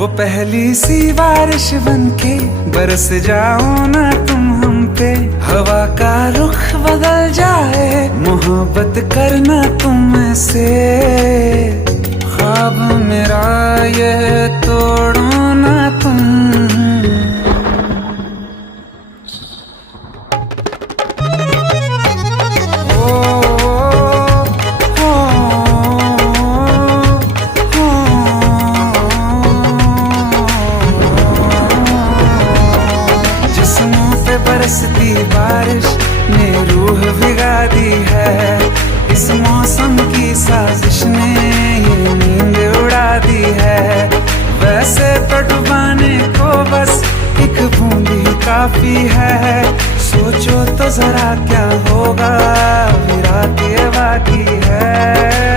वो पहली सी बारिश बनके बरस जाओ ना तुम हम पे, हवा का रुख बदल जाए, मोहब्बत करना तुम से। ख्वाब मेरा ये तोड़ो ना तुम। बरसती बारिश ने रूह भिगा दी है, इस मौसम की साजिश ने ये नींद उड़ा दी है। वैसे तो डुबाने को बस एक बूंद ही काफी है, सोचो तो जरा क्या होगा, अभी रात ये बाकी है।